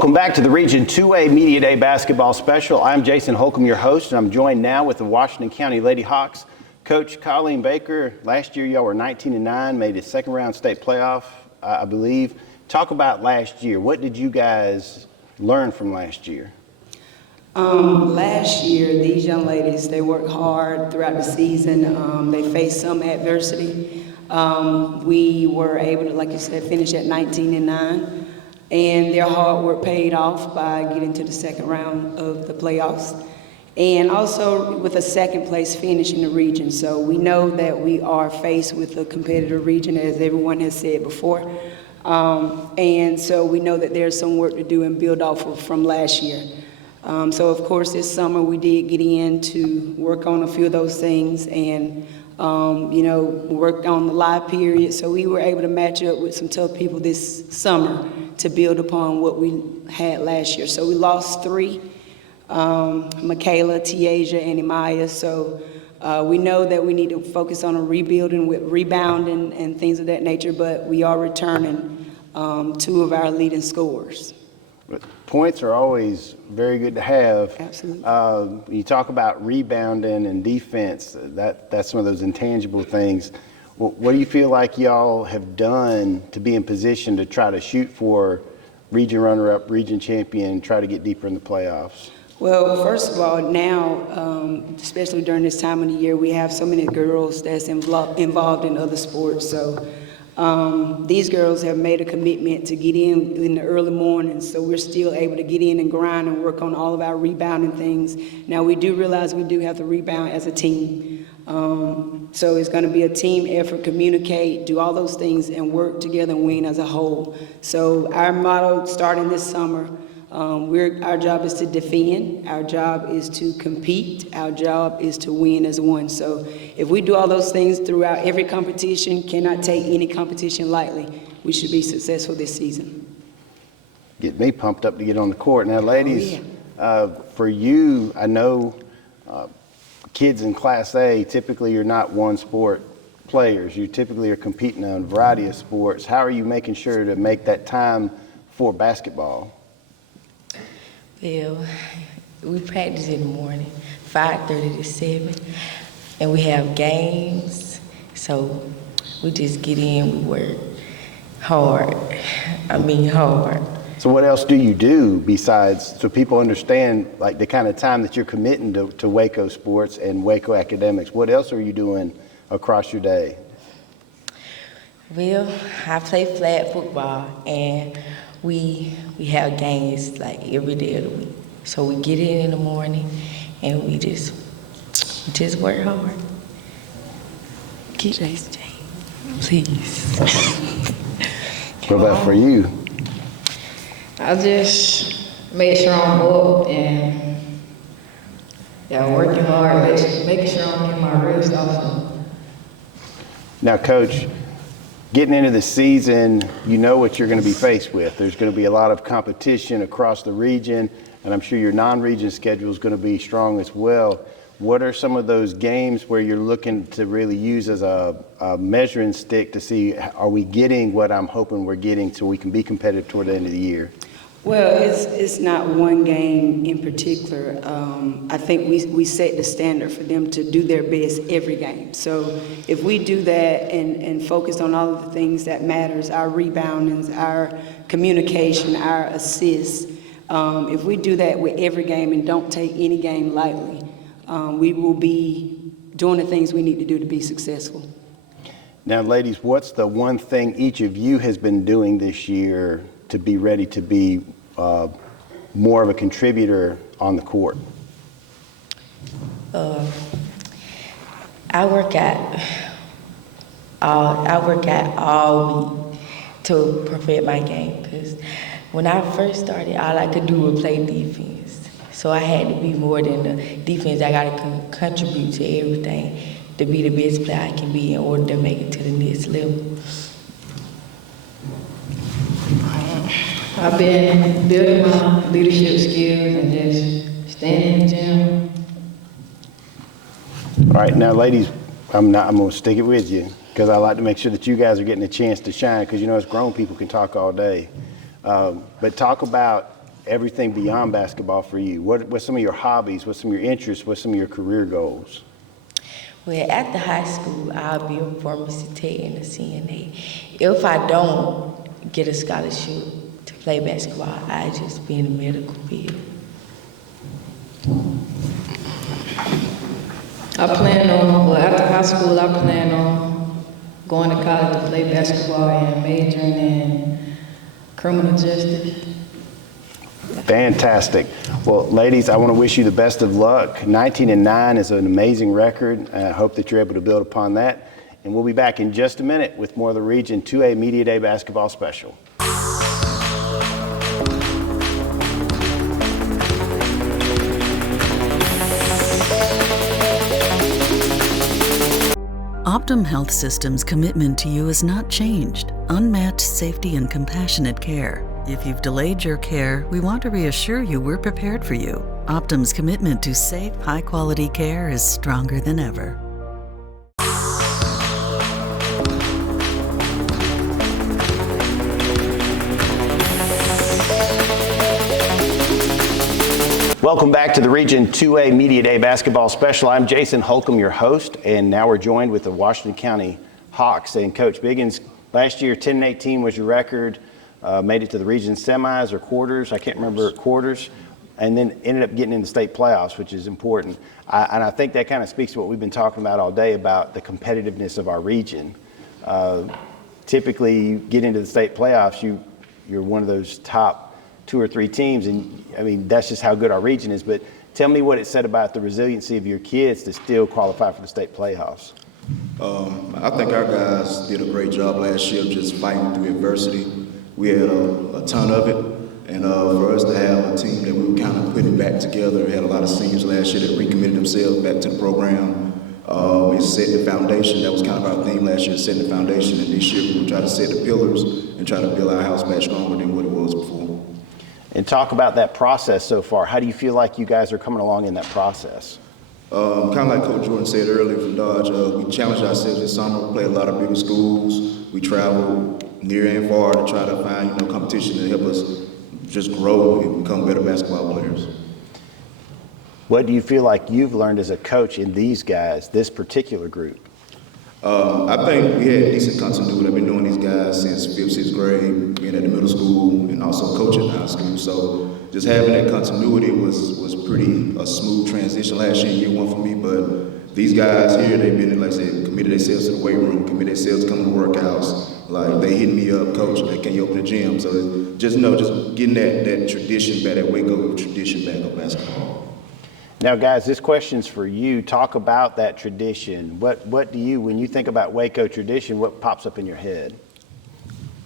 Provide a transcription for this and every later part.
Welcome back to the Region 2A Media Day Basketball Special. I'm Jason Holcomb, your host, and I'm joined now with the Washington County Lady Hawks. Coach Colleen Baker, last year y'all were 19-9, made a second-round state playoff, I believe. Talk about last year. What did you guys learn from last year? Last year, these young ladies, they worked hard throughout the season. They faced some adversity. We were able to, like you said, finish at 19-9. And their hard work paid off by getting to the second round of the playoffs. And also with a second place finish in the region. So we know that we are faced with a competitive region, as everyone has said before. And so we know that there's some work to do and build off of from last year. So of course this summer we did get in to work on a few of those things and worked on the live period. So we were able to match up with some tough people this summer to build upon what we had last year. So we lost 3, Michaela, Tiaja, and Imaya. So we know that we need to focus on a rebuilding with rebounding and things of that nature, but we are returning 2 of our leading scorers. Points are always very good to have. Absolutely. You talk about rebounding and defense, that's some of those intangible things. What do you feel like y'all have done to be in position to try to shoot for region runner-up, region champion, try to get deeper in the playoffs? Well, first of all, now, especially during this time of the year, we have so many girls that's involved in other sports. So these girls have made a commitment to get in the early mornings, so we're still able to get in and grind and work on all of our rebounding things. Now, we do realize we do have to rebound as a team. So it's going to be a team effort, communicate, do all those things, and work together and win as a whole. So our motto starting this summer, our job is to defend, our job is to compete, our job is to win as one. So if we do all those things throughout every competition, cannot take any competition lightly, we should be successful this season. Get me pumped up to get on the court. Now, ladies, for you, I know kids in Class A, typically you're not one sport players. You typically are competing on a variety of sports. How are you making sure to make that time for basketball? Well, we practice in the morning, 5:30 to 7, and we have games. So we just get in, we work hard. Hard. So what else do you do besides, so people understand like the kind of time that you're committing to Waco sports and Waco academics? What else are you doing across your day? Well, I play flag football, and we have games like every day of the week. So we get in the morning, and we just work hard. Keep JJ, please. What about for you? I just make sure I'm up and working hard, making sure I'm getting my rest also. Now, Coach, getting into the season, you know what you're going to be faced with. There's going to be a lot of competition across the region, and I'm sure your non-region schedule is going to be strong as well. What are some of those games where you're looking to really use as a measuring stick to see, are we getting what I'm hoping we're getting so we can be competitive toward the end of the year? Well, it's not one game in particular. I think we set the standard for them to do their best every game. So if we do that and focus on all of the things that matters, our reboundings, our communication, our assists, if we do that with every game and don't take any game lightly, we will be doing the things we need to do to be successful. Now, ladies, what's the one thing each of you has been doing this year to be ready to be more of a contributor on the court? I work out all week to perfect my game, because when I first started, all I could do was play defense. So I had to be more than the defense. I got to contribute to everything to be the best player I can be in order to make it to the next level. I've been building my leadership skills and just staying in the gym. All right, now, ladies, I'm going to stick it with you because I like to make sure that you guys are getting a chance to shine because, as grown people can talk all day. But talk about everything beyond basketball for you? What's some of your hobbies? What's some of your interests? What's some of your career goals? Well, after high school, I'll be a pharmacy tech and a CNA. If I don't get a scholarship to play basketball, I just be in the medical field. After high school, I plan on going to college to play basketball and majoring in criminal justice. Fantastic. Well, ladies, I want to wish you the best of luck. 19-9 is an amazing record. I hope that you're able to build upon that. And we'll be back in just a minute with more of the Region 2A Media Day Basketball Special. Optum Health System's commitment to you has not changed. Unmatched safety and compassionate care. If you've delayed your care, we want to reassure you we're prepared for you. Optum's commitment to safe, high-quality care is stronger than ever. Welcome back to the Region 2A Media Day Basketball Special. I'm Jason Holcomb, your host, and now we're joined with the Washington County Hawks. And Coach Biggins, last year 10-18 was your record, made it to the region semis or quarters, I can't remember, quarters, and then ended up getting in the state playoffs, which is important. And I think that kind of speaks to what we've been talking about all day about the competitiveness of our region. Typically, you get into the state playoffs, you're one of those top 2 or 3 teams, and I mean, that's just how good our region is. But tell me what it said about the resiliency of your kids to still qualify for the state playoffs. I think our guys did a great job last year just fighting through adversity. We had a ton of it, and for us to have a team that we were kind of putting back together, we had a lot of seniors last year that recommitted themselves back to the program. We set the foundation. That was kind of our theme last year, setting the foundation, and this year we will try to set the pillars and try to build our house back stronger than what it was before. And talk about that process so far. How do you feel like you guys are coming along in that process? Kind of like Coach Jordan said earlier from Dodge, we challenged ourselves this summer. We played a lot of bigger schools. We traveled near and far to try to find competition to help us just grow and become better basketball players. What do you feel like you've learned as a coach in these guys, this particular group? I think we had decent continuity. I've been doing these guys since 5th, 6th grade, being at the middle school and also coaching high school. So just having that continuity was pretty a smooth transition last year, year one for me. But these guys here, they've been, like I said, committed themselves to the weight room, committed themselves to coming to workouts. Like they hit me up, coach, like, can you open the gym? So just getting that tradition back, that Waco tradition back of basketball. Now, guys, this question's for you. Talk about that tradition. What do you, when you think about Waco tradition, what pops up in your head?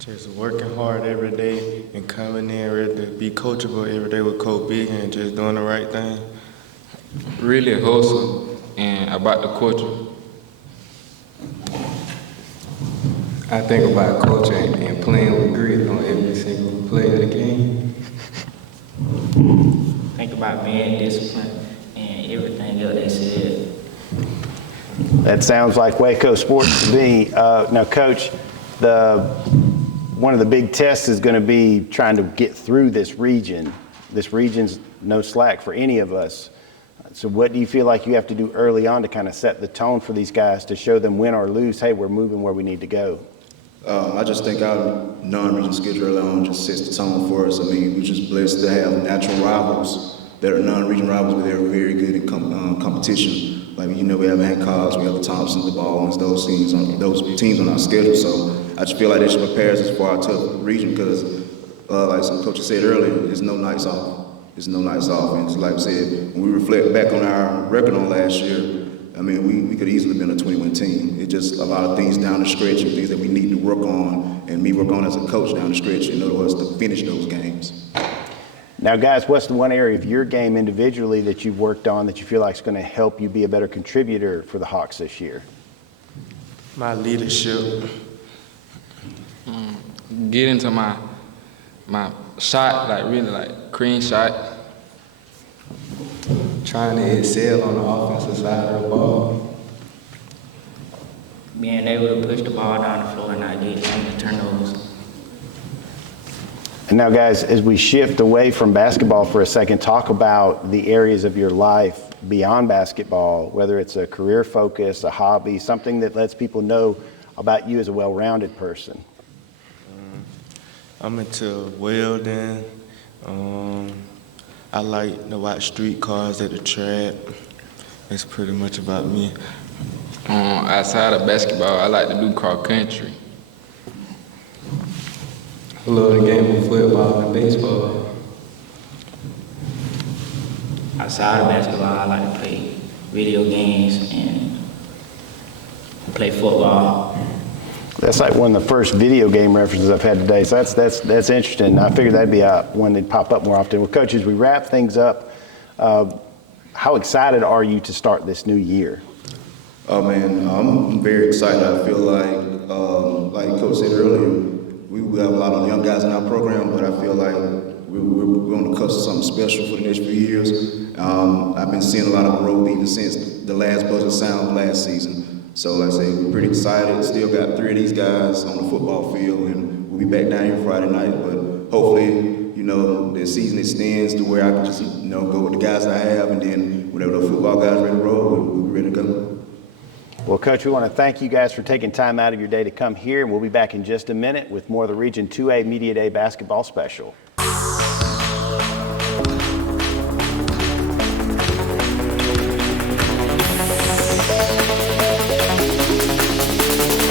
Just working hard every day and coming in ready to be coachable every day with Coach Big and just doing the right thing. Really hustle and about the culture. I think about culture and playing with grit on every single play of the game. Think about being disciplined and everything else they said. That sounds like Waco sports to me. Now, Coach, one of the big tests is going to be trying to get through this region. This region's no slack for any of us. So what do you feel like you have to do early on to kind of set the tone for these guys to show them, win or lose, hey, we're moving where we need to go? I just think our non-region schedule early on just sets the tone for us. I mean, we're just blessed to have natural rivals that are non-region rivals, but they're very good in competition. Like, we have Hancock, we have the Thompsons, the Baldwins, those teams on our schedule. So I just feel like they should prepare us for our tough region because, like some coaches said earlier, there's no nights off. There's no nights off. And like I said, when we reflect back on our record on last year, I mean, we could easily have been a 21 team. It's just a lot of things down the stretch and things that we need to work on and me work on as a coach down the stretch in order for us to finish those games. Now, guys, what's the one area of your game individually that you've worked on that you feel like is going to help you be a better contributor for the Hawks this year? My leadership. Get into my shot, like really like clean shot. Trying to excel on the offensive side of the ball. Being able to push the ball down the floor and not get any turnovers. And now, guys, as we shift away from basketball for a second, talk about the areas of your life beyond basketball, whether it's a career focus, a hobby, something that lets people know about you as a well-rounded person. I'm into welding. I like to watch street cars at the track. That's pretty much about me. Outside of basketball, I like to do cross country. I love the game of football and baseball. Outside of basketball, I like to play video games and play football. That's like one of the first video game references I've had today, so that's interesting. I figured that'd be one that'd pop up more often. Well, Coach, as we wrap things up, how excited are you to start this new year? Oh man, I'm very excited. I feel like Coach said earlier, we have a lot of young guys in our program, but I feel like we're on the cusp of something special for the next few years. I've been seeing a lot of growth even since the last buzzer sound last season. So like I say, we're pretty excited. Still got 3 of these guys on the football field, and we'll be back down here Friday night. But hopefully, the season extends to where I can just, go with the guys I have, and then whenever the football guys ready to roll, we'll be ready to go. Well, Coach, we want to thank you guys for taking time out of your day to come here, and we'll be back in just a minute with more of the Region 2A Media Day basketball special.